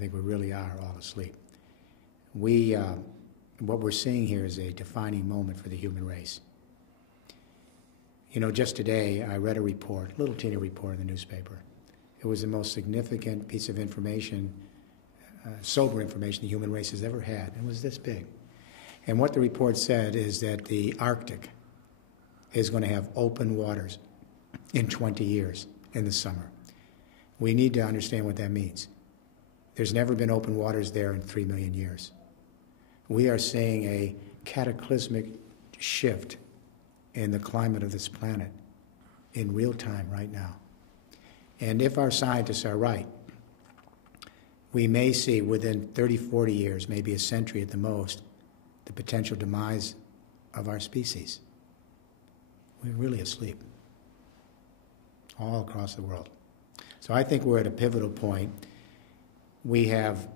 think we really are all asleep. What we're seeing here is a defining moment for the human race. You know, just today I read a report, a little teeny report in the newspaper. It was the most significant piece of information, sober information the human race has ever had. It was this big. And what the report said is that the Arctic is going to have open waters in 20 years in the summer. We need to understand what that means. There's never been open waters there in 3 million years. We are seeing a cataclysmic shift in the climate of this planet in real time right now. And if our scientists are right, we may see within 30, 40 years, maybe a century at the most, the potential demise of our species. We're really asleep all across the world. So I think we're at a pivotal point. We have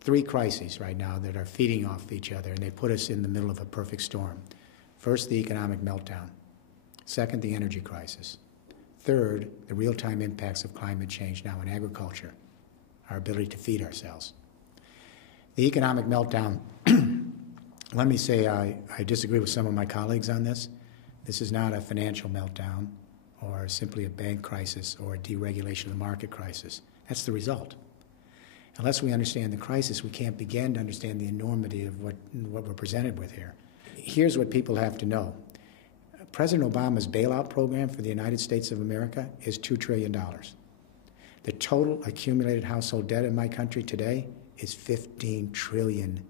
3 crises right now that are feeding off each other, and they put us in the middle of a perfect storm. First, the economic meltdown. Second, the energy crisis. Third, the real-time impacts of climate change now in agriculture, our ability to feed ourselves. The economic meltdown, let me say I disagree with some of my colleagues on this. This is not a financial meltdown or simply a bank crisis or a deregulation of the market crisis. That's the result. Unless we understand the crisis, we can't begin to understand the enormity of what we're presented with here. Here's what people have to know. President Obama's bailout program for the United States of America is $2 trillion. The total accumulated household debt in my country today is $15 trillion.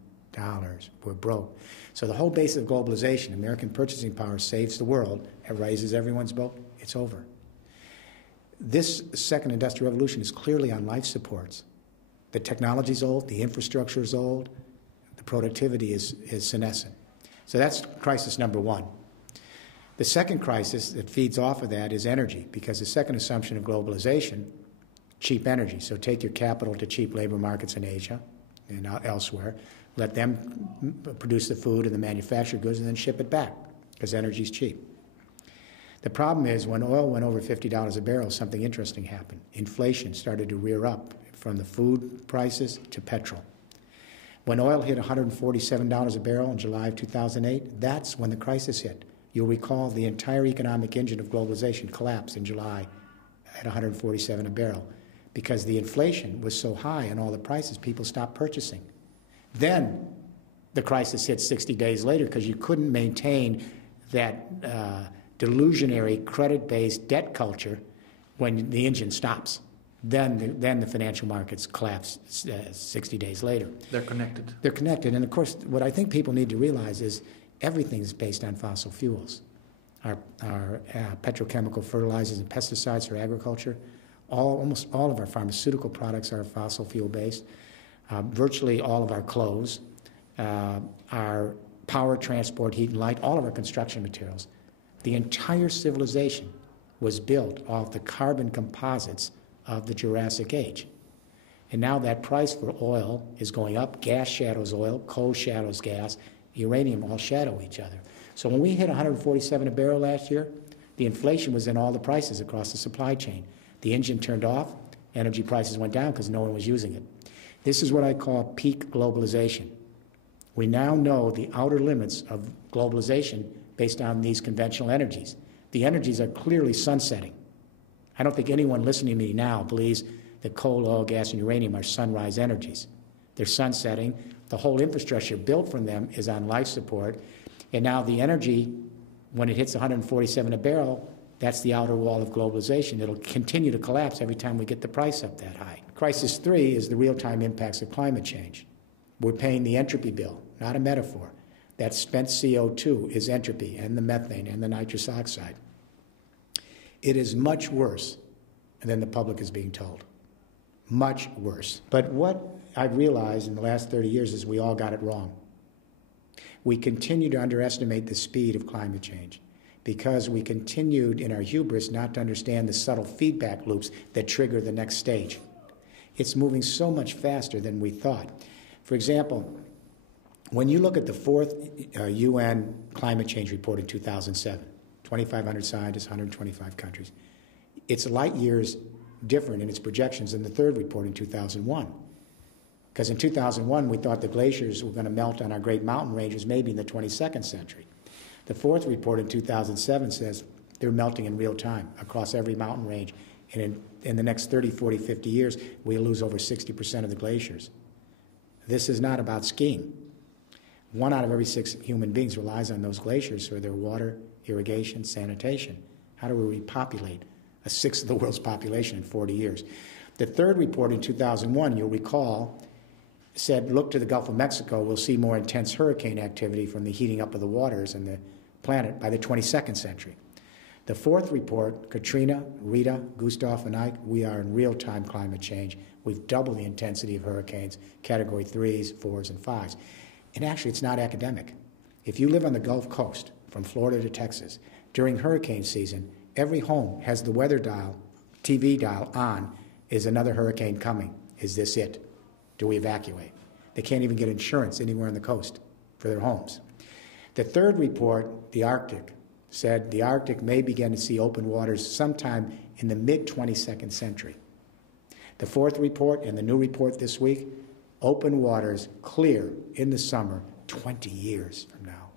We're broke. So the whole base of globalization, American purchasing power saves the world, it raises everyone's boat, it's over. This second industrial revolution is clearly on life supports. The technology's old, the infrastructure is old, the productivity is senescent. So that's crisis number 1. The second crisis that feeds off of that is energy, because the second assumption of globalization, cheap energy. So take your capital to cheap labor markets in Asia and elsewhere, let them produce the food and the manufactured goods and then ship it back, because energy's cheap. The problem is when oil went over $50 a barrel, something interesting happened. Inflation started to rear up from the food prices to petrol. When oil hit $147 a barrel in July of 2008, that's when the crisis hit. You'll recall the entire economic engine of globalization collapsed in July at $147 a barrel because the inflation was so high and all the prices, people stopped purchasing. Then the crisis hit 60 days later because you couldn't maintain that delusionary credit-based debt culture when the engine stops. Then the financial markets collapse 60 days later. They're connected. They're connected. And, of course, what I think people need to realize is everything is based on fossil fuels. Our petrochemical fertilizers and pesticides for agriculture, almost all of our pharmaceutical products are fossil fuel-based. Virtually all of our clothes, our power, transport, heat, and light, all of our construction materials. The entire civilization was built off the carbon composites of the Jurassic Age. And now that price for oil is going up. Gas shadows oil, coal shadows gas, uranium all shadow each other. So when we hit $147 a barrel last year, the inflation was in all the prices across the supply chain. The engine turned off, energy prices went down because no one was using it. This is what I call peak globalization. We now know the outer limits of globalization based on these conventional energies. The energies are clearly sunsetting. I don't think anyone listening to me now believes that coal, oil, gas, and uranium are sunrise energies. They're sunsetting. The whole infrastructure built from them is on life support. And now the energy, when it hits 147 a barrel, that's the outer wall of globalization. It'll continue to collapse every time we get the price up that high. Crisis 3 is the real-time impacts of climate change. We're paying the entropy bill, not a metaphor. That spent CO2 is entropy, and the methane and the nitrous oxide. It is much worse than the public is being told. Much worse. But what I've realized in the last 30 years is we all got it wrong. We continue to underestimate the speed of climate change because we continued in our hubris not to understand the subtle feedback loops that trigger the next stage. It's moving so much faster than we thought. For example, when you look at the 4th UN climate change report in 2007, 2,500 scientists, 125 countries, it's light years different in its projections than the 3rd report in 2001. Because in 2001, we thought the glaciers were going to melt on our great mountain ranges maybe in the 22nd century. The fourth report in 2007 says they're melting in real time across every mountain range. And in the next 30, 40, 50 years, we'll lose over 60% of the glaciers. This is not about skiing. 1 out of every 6 human beings relies on those glaciers for their water, irrigation, sanitation. How do we repopulate a sixth of the world's population in 40 years? The third report in 2001, you'll recall, said, look to the Gulf of Mexico, we'll see more intense hurricane activity from the heating up of the waters and the planet by the 22nd century. The fourth report, Katrina, Rita, Gustav, and Ike, we are in real-time climate change. We've doubled the intensity of hurricanes, category 3s, 4s, and 5s. And actually, it's not academic. If you live on the Gulf Coast, from Florida to Texas, during hurricane season, every home has the weather dial, TV dial on. Is another hurricane coming? Is this it? Do we evacuate? They can't even get insurance anywhere on the coast for their homes. The third report, the Arctic, said the Arctic may begin to see open waters sometime in the mid-22nd century. The fourth report and the new report this week, open waters clear in the summer 20 years from now,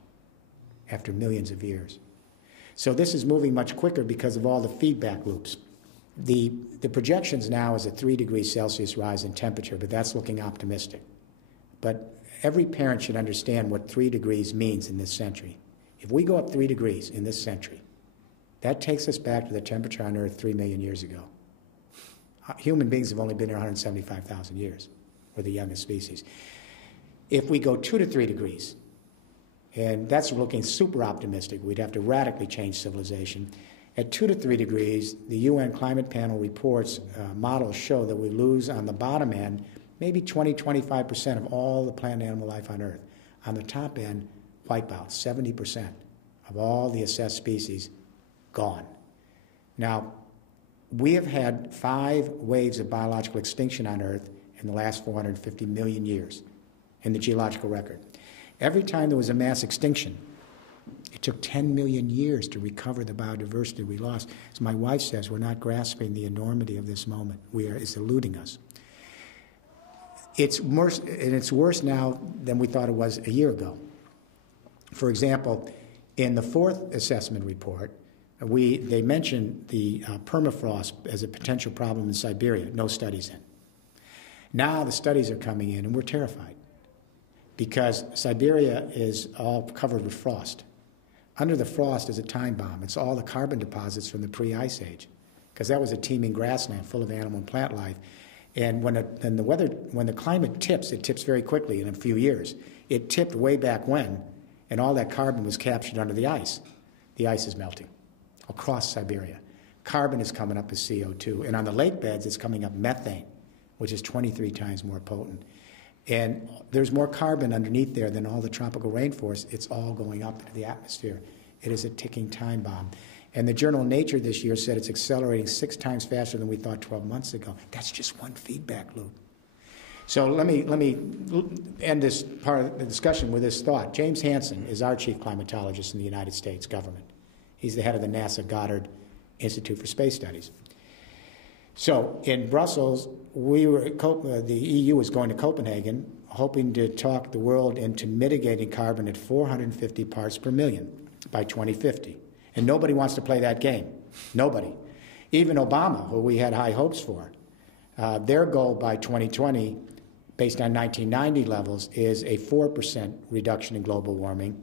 after millions of years. So this is moving much quicker because of all the feedback loops. The projections now is a 3 degrees Celsius rise in temperature, but that's looking optimistic. But every parent should understand what 3 degrees means in this century. If we go up 3 degrees in this century, that takes us back to the temperature on Earth 3 million years ago. Human beings have only been here 175,000 years. We're the youngest species. If we go 2 to 3 degrees, and that's looking super optimistic, we'd have to radically change civilization. At 2 to 3 degrees, the UN Climate Panel reports, models show that we lose on the bottom end maybe 20-25% of all the plant and animal life on Earth. On the top end, wipeout, 70% of all the assessed species gone. Now, we have had 5 waves of biological extinction on Earth in the last 450 million years in the geological record. Every time there was a mass extinction, it took 10 million years to recover the biodiversity we lost. As my wife says, we're not grasping the enormity of this moment. It's eluding us. It's worse now than we thought it was a year ago. For example, in the fourth assessment report, they mentioned the permafrost as a potential problem in Siberia. No studies in. Now the studies are coming in, and we're terrified because Siberia is all covered with frost. Under the frost is a time bomb. It's all the carbon deposits from the pre-ice age, because that was a teeming grassland full of animal and plant life. And when the climate tips, it tips very quickly in a few years. It tipped way back when, and all that carbon was captured under the ice. The ice is melting across Siberia. Carbon is coming up as CO2. And on the lake beds, it's coming up methane, which is 23 times more potent. And there's more carbon underneath there than all the tropical rainforest. It's all going up into the atmosphere. It is a ticking time bomb. And the journal Nature this year said it's accelerating 6 times faster than we thought 12 months ago. That's just one feedback loop. So let me end this part of the discussion with this thought. James Hansen is our chief climatologist in the United States government. He's the head of the NASA Goddard Institute for Space Studies. So in Brussels, the EU was going to Copenhagen, hoping to talk the world into mitigating carbon at 450 parts per million by 2050. And nobody wants to play that game. Nobody. Even Obama, who we had high hopes for, their goal by 2020, based on 1990 levels, is a 4% reduction in global warming.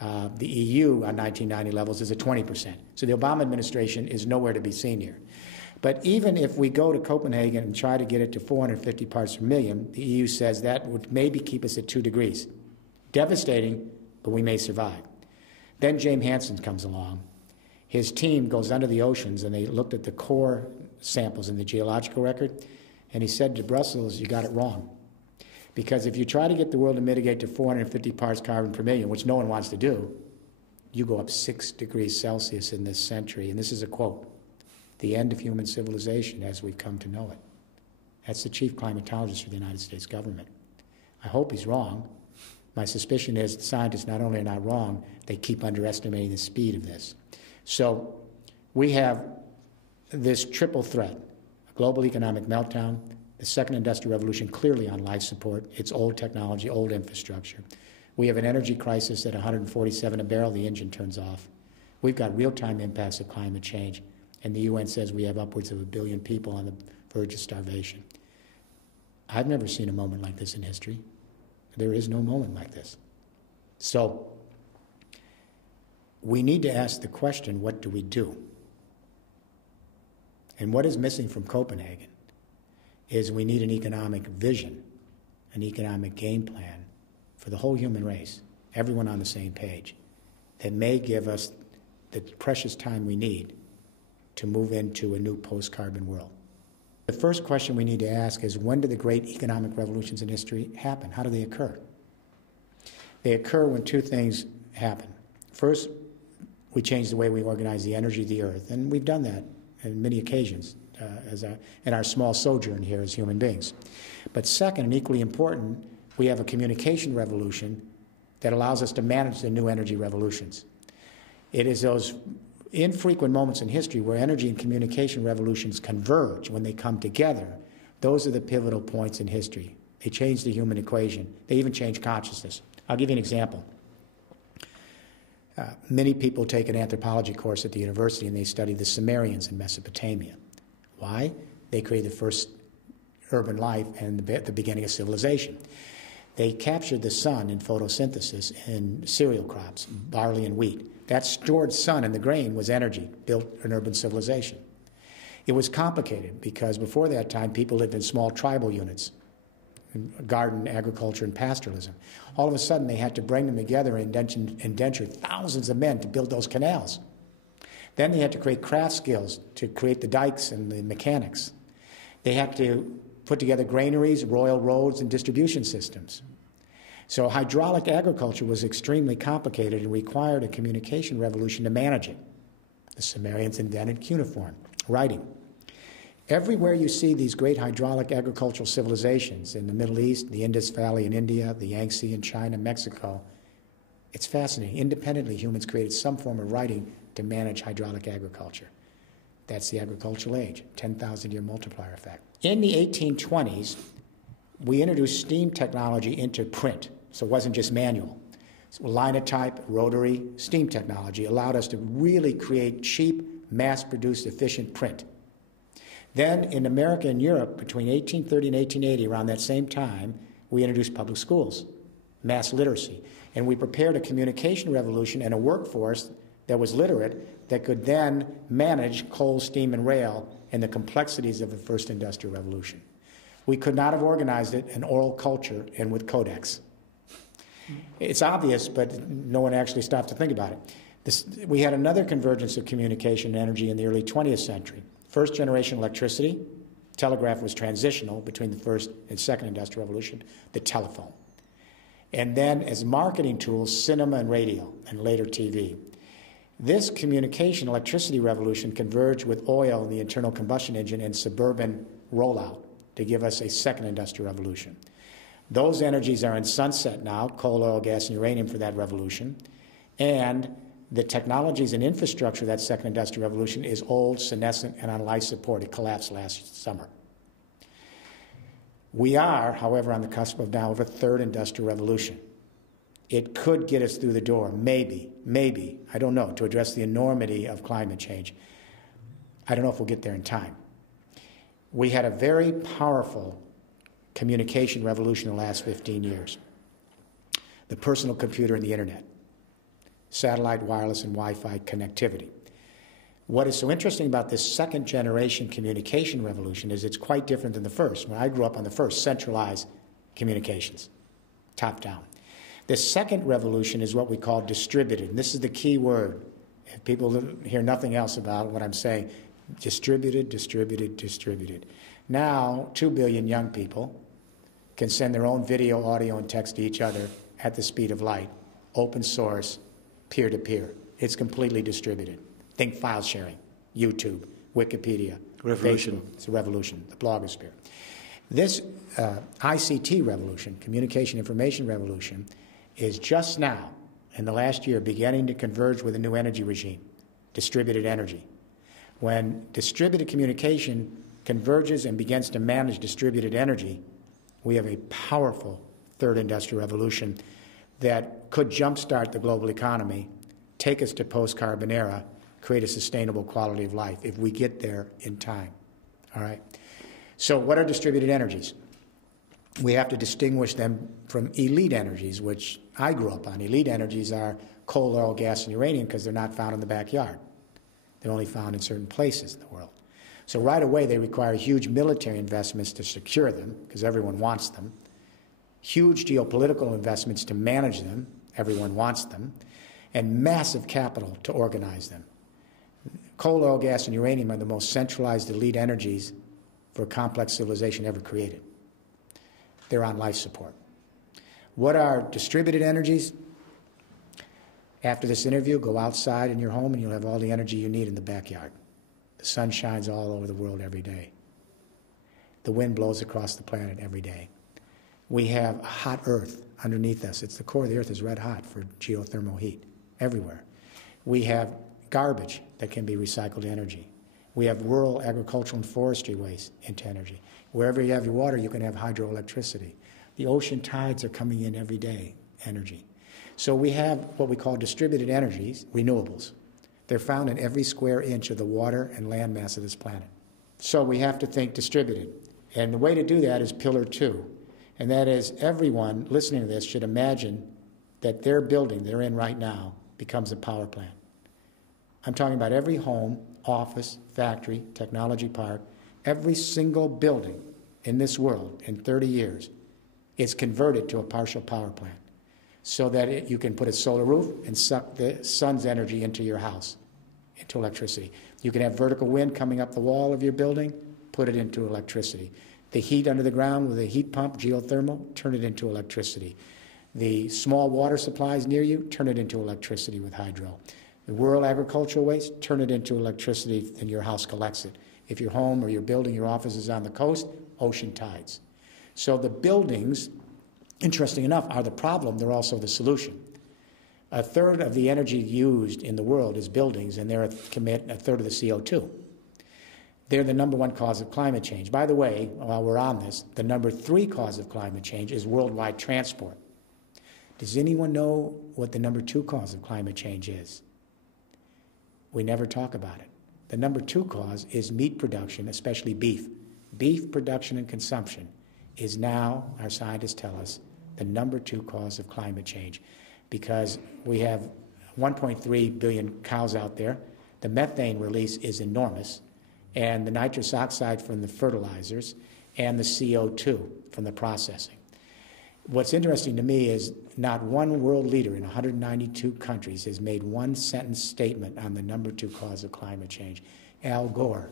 The EU on 1990 levels is a 20%. So the Obama administration is nowhere to be seen here. But even if we go to Copenhagen and try to get it to 450 parts per million, the EU says that would maybe keep us at 2 degrees. Devastating, but we may survive. Then James Hansen comes along. His team goes under the oceans, and they looked at the core samples in the geological record, and he said to Brussels, you got it wrong. Because if you try to get the world to mitigate to 450 parts carbon per million, which no one wants to do, you go up 6 degrees Celsius in this century. And this is a quote, the end of human civilization as we've come to know it. That's the chief climatologist for the United States government. I hope he's wrong. My suspicion is the scientists not only are not wrong, they keep underestimating the speed of this. So we have this triple threat, a global economic meltdown, The second industrial revolution clearly on life support. It's old technology, old infrastructure. We have an energy crisis at 147 a barrel, the engine turns off. We've got real-time impacts of climate change, and the UN says we have upwards of 1 billion people on the verge of starvation. I've never seen a moment like this in history. There is no moment like this. So we need to ask the question, what do we do? And what is missing from Copenhagen is we need an economic vision, an economic game plan for the whole human race, everyone on the same page, that may give us the precious time we need to move into a new post-carbon world. The first question we need to ask is, when do the great economic revolutions in history happen? How do they occur? They occur when two things happen. First, we change the way we organize the energy of the earth, and we've done that on many occasions in our small sojourn here as human beings. But second, and equally important, we have a communication revolution that allows us to manage the new energy revolutions. It is those infrequent moments in history where energy and communication revolutions converge. When they come together, those are the pivotal points in history. They change the human equation. They even change consciousness. I'll give you an example. Many people take an anthropology course at the university and they study the Sumerians in Mesopotamia. Why? They created the first urban life and the beginning of civilization. They captured the sun in photosynthesis in cereal crops, barley and wheat. That stored sun in the grain was energy, built an urban civilization. It was complicated because before that time, people lived in small tribal units, garden, agriculture, and pastoralism. All of a sudden, they had to bring them together and indenture thousands of men to build those canals. Then they had to create craft skills to create the dikes and the mechanics. They had to put together granaries, royal roads, and distribution systems. So hydraulic agriculture was extremely complicated and required a communication revolution to manage it. The Sumerians invented cuneiform, writing. Everywhere you see these great hydraulic agricultural civilizations in the Middle East, the Indus Valley in India, the Yangtze in China, Mexico, it's fascinating. Independently, humans created some form of writing to manage hydraulic agriculture. That's the agricultural age, 10,000-year multiplier effect. In the 1820s, we introduced steam technology into print, so it wasn't just manual. So linotype, rotary, steam technology allowed us to really create cheap, mass-produced, efficient print. Then in America and Europe, between 1830 and 1880, around that same time, we introduced public schools, mass literacy, and we prepared a communication revolution and a workforce that was literate that could then manage coal, steam, and rail and the complexities of the first industrial revolution. We could not have organized it in oral culture and with codex. It's obvious, but no one actually stopped to think about it. We had another convergence of communication and energy in the early 20th century. First generation electricity, telegraph was transitional between the first and second industrial revolution, the telephone. And then as marketing tools, cinema and radio, and later TV. This communication electricity revolution converged with oil and the internal combustion engine and suburban rollout to give us a second industrial revolution. Those energies are in sunset now, coal, oil, gas, and uranium for that revolution. And the technologies and infrastructure of that second industrial revolution is old, senescent, and on life support. It collapsed last summer. We are, however, on the cusp of now of a third industrial revolution. It could get us through the door, maybe, I don't know, to address the enormity of climate change. I don't know if we'll get there in time. We had a very powerful communication revolution in the last 15 years. The personal computer and the internet, satellite, wireless, and Wi-Fi connectivity. What is so interesting about this second generation communication revolution is it's quite different than the first. When I grew up on the first, centralized communications, top down. The second revolution is what we call distributed, and this is the key word. If people hear nothing else about what I'm saying, distributed, distributed, distributed. Now, 2 billion young people can send their own video, audio, and text to each other at the speed of light, open source, peer-to-peer. It's completely distributed. Think file sharing, YouTube, Wikipedia, revolution. Facebook. It's a revolution, the blogosphere. This ICT revolution, communication information revolution, is just now, in the last year, beginning to converge with a new energy regime, distributed energy. When distributed communication converges and begins to manage distributed energy, we have a powerful third industrial revolution that could jumpstart the global economy, take us to post-carbon era, create a sustainable quality of life if we get there in time. All right? So what are distributed energies? We have to distinguish them from elite energies, which I grew up on. Elite energies are coal, oil, gas, and uranium because they're not found in the backyard. They're only found in certain places in the world. So right away, they require huge military investments to secure them, because everyone wants them, huge geopolitical investments to manage them, everyone wants them, and massive capital to organize them. Coal, oil, gas, and uranium are the most centralized elite energies for a complex civilization ever created. They're on life support. What are distributed energies? After this interview, go outside in your home and you'll have all the energy you need in the backyard. The sun shines all over the world every day. The wind blows across the planet every day. We have a hot Earth underneath us. It's the core of the Earth is red hot for geothermal heat everywhere. We have garbage that can be recycled energy. We have rural agricultural and forestry waste into energy. Wherever you have your water, you can have hydroelectricity. The ocean tides are coming in every day, energy. So we have what we call distributed energies, renewables. They're found in every square inch of the water and land mass of this planet. So we have to think distributed. And the way to do that is pillar 2. And that is everyone listening to this should imagine that their building they're in right now becomes a power plant. I'm talking about every home, office, factory, technology park, every single building in this world in 30 years is converted to a partial power plant so that you can put a solar roof and suck the sun's energy into your house, into electricity. You can have vertical wind coming up the wall of your building, put it into electricity. The heat under the ground with a heat pump, geothermal, turn it into electricity. The small water supplies near you, turn it into electricity with hydro. The rural agricultural waste, turn it into electricity and your house collects it. If your home or your building, your office is on the coast, ocean tides. So the buildings, interesting enough, are the problem, they're also the solution. A third of the energy used in the world is buildings, and they commit a third of the CO2. They're the number 1 cause of climate change. By the way, while we're on this, the number 3 cause of climate change is worldwide transport. Does anyone know what the number 2 cause of climate change is? We never talk about it. The number 2 cause is meat production, especially beef. Beef production and consumption is now, our scientists tell us, the number 2 cause of climate change because we have 1.3 billion cows out there. The methane release is enormous, and the nitrous oxide from the fertilizers and the CO2 from the processing. What's interesting to me is not one world leader in 192 countries has made one sentence statement on the number 2 cause of climate change. Al Gore,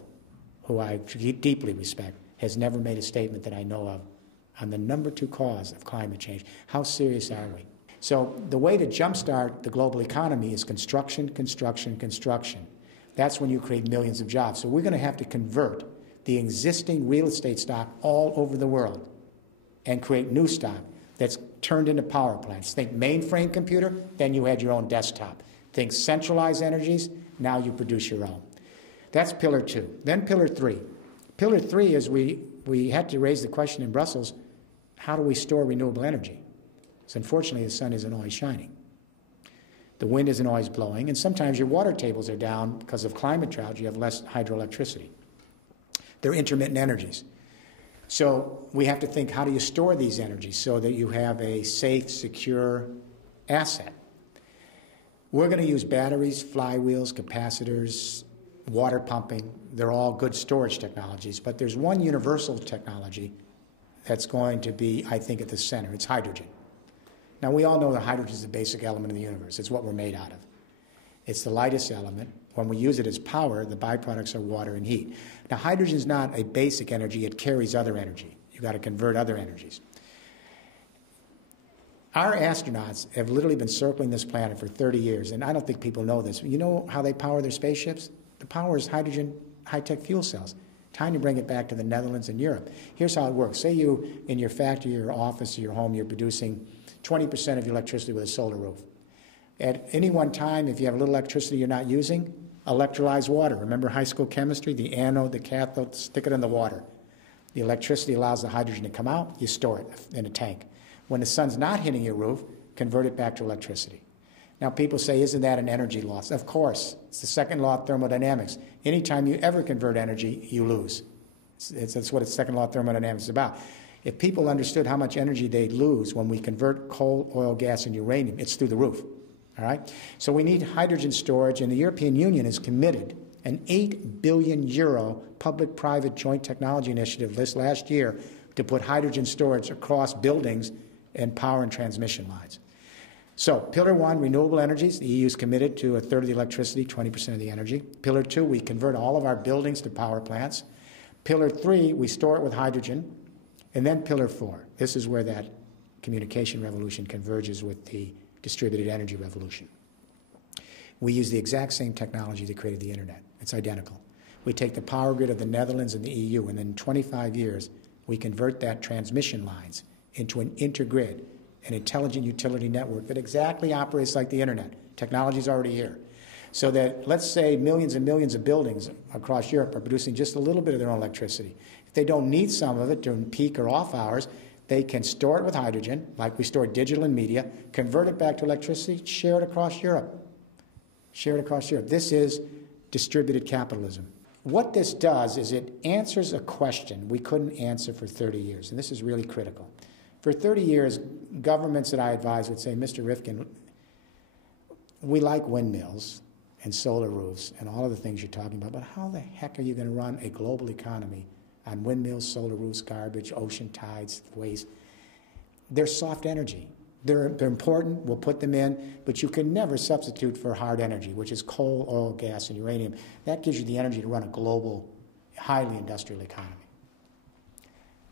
who I deeply respect, has never made a statement that I know of on the number 2 cause of climate change. How serious are we? So the way to jumpstart the global economy is construction, construction, construction. That's when you create millions of jobs. So we're going to have to convert the existing real estate stock all over the world and create new stock that's turned into power plants. Think mainframe computer, then you had your own desktop. Think centralized energies, now you produce your own. That's pillar 2. Then pillar 3. Pillar 3 is we had to raise the question in Brussels, how do we store renewable energy? So unfortunately, the sun isn't always shining. The wind isn't always blowing, and sometimes your water tables are down because of climate drought. You have less hydroelectricity. They're intermittent energies. So we have to think, how do you store these energies so that you have a safe, secure asset? We're going to use batteries, flywheels, capacitors, water pumping. They're all good storage technologies, but there's one universal technology that's going to be, I think, at the center. It's hydrogen. Now, we all know that hydrogen is the basic element of the universe. It's what we're made out of. It's the lightest element. When we use it as power, the byproducts are water and heat. Now, hydrogen is not a basic energy. It carries other energy. You've got to convert other energies. Our astronauts have literally been circling this planet for 30 years, and I don't think people know this. You know how they power their spaceships? The power is hydrogen, high-tech fuel cells. Time to bring it back to the Netherlands and Europe. Here's how it works. Say you, in your factory, your office, or your home, you're producing 20% of your electricity with a solar roof. At any one time, if you have a little electricity you're not using, Electrolyzed water. Remember high school chemistry? The anode, the cathode, stick it in the water. The electricity allows the hydrogen to come out. You store it in a tank. When the sun's not hitting your roof, convert it back to electricity. Now people say, isn't that an energy loss? Of course. It's the second law of thermodynamics. Anytime you ever convert energy, you lose. That's what the second law of thermodynamics is about. If people understood how much energy they'd lose when we convert coal, oil, gas, and uranium, it's through the roof. All right? So we need hydrogen storage, and the European Union is committed an €8 billion public-private joint technology initiative this last year to put hydrogen storage across buildings and power and transmission lines. So, Pillar 1, renewable energies. The EU is committed to a third of the electricity, 20% of the energy. Pillar 2, we convert all of our buildings to power plants. Pillar 3, we store it with hydrogen. And then Pillar 4, this is where that communication revolution converges with the distributed energy revolution. We use the exact same technology that created the internet. It's identical. We take the power grid of the Netherlands and the EU, and in 25 years, we convert that transmission lines into an intergrid, an intelligent utility network that exactly operates like the internet. Technology's already here. So that, let's say, millions and millions of buildings across Europe are producing just a little bit of their own electricity. If they don't need some of it during peak or off hours, they can store it with hydrogen, like we store digital and media, convert it back to electricity, share it across Europe. Share it across Europe. This is distributed capitalism. What this does is it answers a question we couldn't answer for 30 years, and this is really critical. For 30 years, governments that I advise would say, Mr. Rifkin, we like windmills and solar roofs and all of the things you're talking about, but how the heck are you going to run a global economy on windmills, solar roofs, garbage, ocean tides, waste? They're soft energy. They're important, we'll put them in, but you can never substitute for hard energy, which is coal, oil, gas, and uranium. That gives you the energy to run a global, highly industrial economy.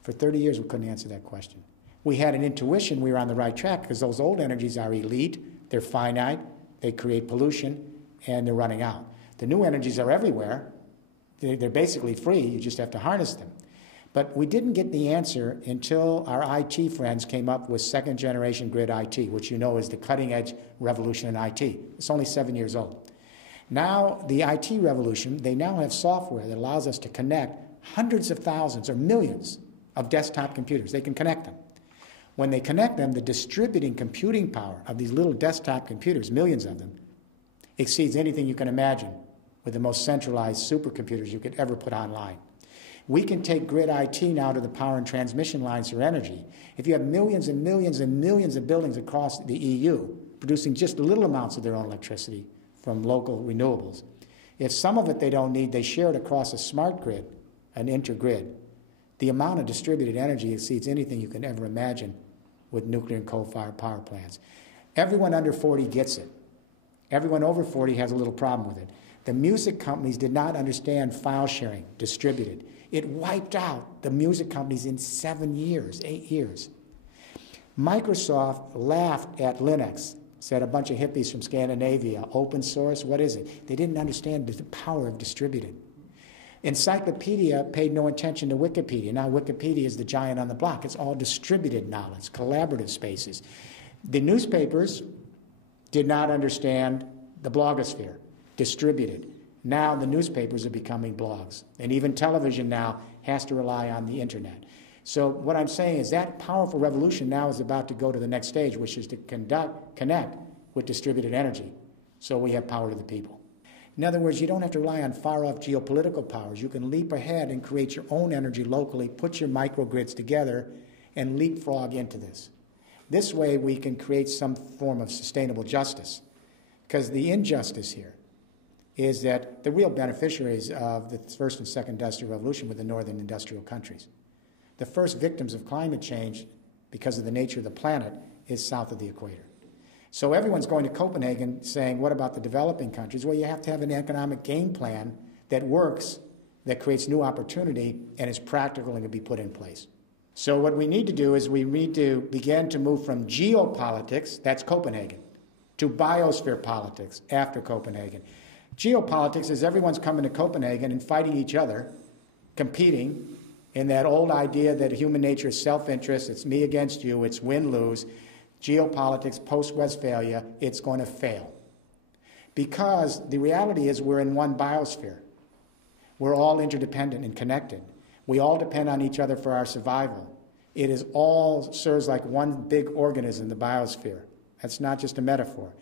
For 30 years, we couldn't answer that question. We had an intuition we were on the right track because those old energies are elite, they're finite, they create pollution, and they're running out. The new energies are everywhere. They're basically free, you just have to harness them. But we didn't get the answer until our IT friends came up with second-generation grid IT, which you know is the cutting-edge revolution in IT. It's only 7 years old. Now, the IT revolution, they now have software that allows us to connect hundreds of thousands or millions of desktop computers. They can connect them. When they connect them, the distributing computing power of these little desktop computers, millions of them, exceeds anything you can imagine with the most centralized supercomputers you could ever put online. We can take grid IT now to the power and transmission lines for energy. If you have millions and millions and millions of buildings across the EU producing just little amounts of their own electricity from local renewables, if some of it they don't need, they share it across a smart grid, an intergrid. The amount of distributed energy exceeds anything you can ever imagine with nuclear and coal-fired power plants. Everyone under 40 gets it. Everyone over 40 has a little problem with it. The music companies did not understand file sharing, distributed. It wiped out the music companies in 7 years, 8 years. Microsoft laughed at Linux, said a bunch of hippies from Scandinavia, open source, what is it? They didn't understand the power of distributed. Encyclopedia paid no attention to Wikipedia. Now Wikipedia is the giant on the block. It's all distributed knowledge, collaborative spaces. The newspapers did not understand the blogosphere, distributed. Now the newspapers are becoming blogs, and even television now has to rely on the internet. So what I'm saying is that powerful revolution now is about to go to the next stage, which is to connect with distributed energy, so we have power to the people. In other words, you don't have to rely on far-off geopolitical powers. You can leap ahead and create your own energy locally, put your microgrids together, and leapfrog into this. This way we can create some form of sustainable justice, because the injustice here is that the real beneficiaries of the first and second industrial revolution were the northern industrial countries. The first victims of climate change, because of the nature of the planet, is south of the equator. So everyone's going to Copenhagen saying, what about the developing countries? Well, you have to have an economic game plan that works, that creates new opportunity, and is practical and can be put in place. So what we need to do is we need to begin to move from geopolitics, that's Copenhagen, to biosphere politics after Copenhagen. Geopolitics is everyone's coming to Copenhagen and fighting each other, competing in that old idea that human nature is self-interest, it's me against you, it's win-lose. Geopolitics, post-Westphalia, it's going to fail. because the reality is we're in one biosphere. We're all interdependent and connected. We all depend on each other for our survival. It is all serves like one big organism, the biosphere. That's not just a metaphor.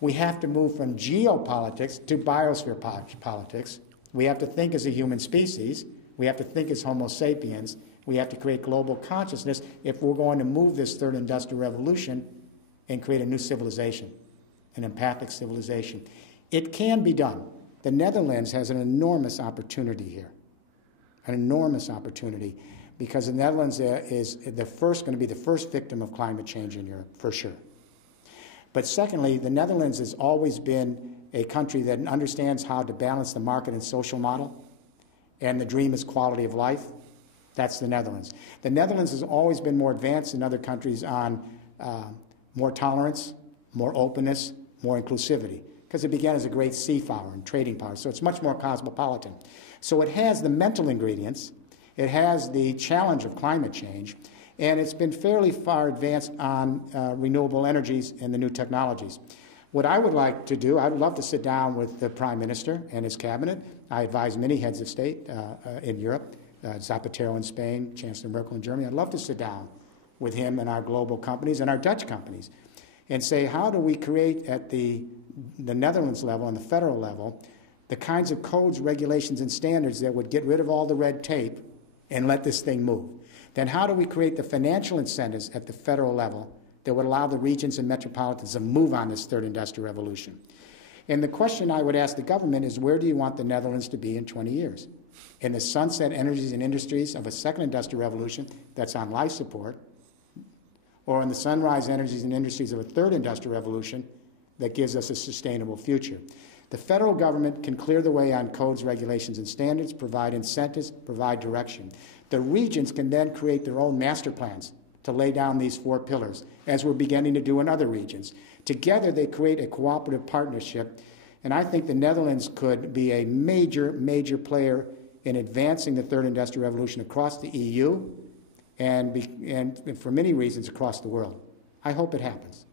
We have to move from geopolitics to biosphere politics. We have to think as a human species. We have to think as Homo sapiens. We have to create global consciousness if we're going to move this third industrial revolution and create a new civilization, an empathic civilization. It can be done. The Netherlands has an enormous opportunity here, an enormous opportunity, because the Netherlands is going to be the first victim of climate change in Europe, for sure. But secondly, the Netherlands has always been a country that understands how to balance the market and social model, and the dream is quality of life. That's the Netherlands. The Netherlands has always been more advanced than other countries on more tolerance, more openness, more inclusivity, because it began as a great sea power and trading power, so it's much more cosmopolitan. So it has the mental ingredients, it has the challenge of climate change, and it's been fairly far advanced on renewable energies and the new technologies. What I would like to do, I'd love to sit down with the Prime Minister and his cabinet. I advise many heads of state in Europe, Zapatero in Spain, Chancellor Merkel in Germany. I'd love to sit down with him and our global companies and our Dutch companies and say, how do we create at the Netherlands level and the federal level the kinds of codes, regulations, and standards that would get rid of all the red tape and let this thing move? Then how do we create the financial incentives at the federal level that would allow the regions and metropolitans to move on this third industrial revolution? And the question I would ask the government is, where do you want the Netherlands to be in 20 years? In the sunset energies and industries of a second industrial revolution that's on life support, or in the sunrise energies and industries of a third industrial revolution that gives us a sustainable future? The federal government can clear the way on codes, regulations, and standards, provide incentives, provide direction. The regions can then create their own master plans to lay down these 4 pillars, as we're beginning to do in other regions. Together, they create a cooperative partnership, and I think the Netherlands could be a major, major player in advancing the third industrial revolution across the EU and for many reasons across the world. I hope it happens.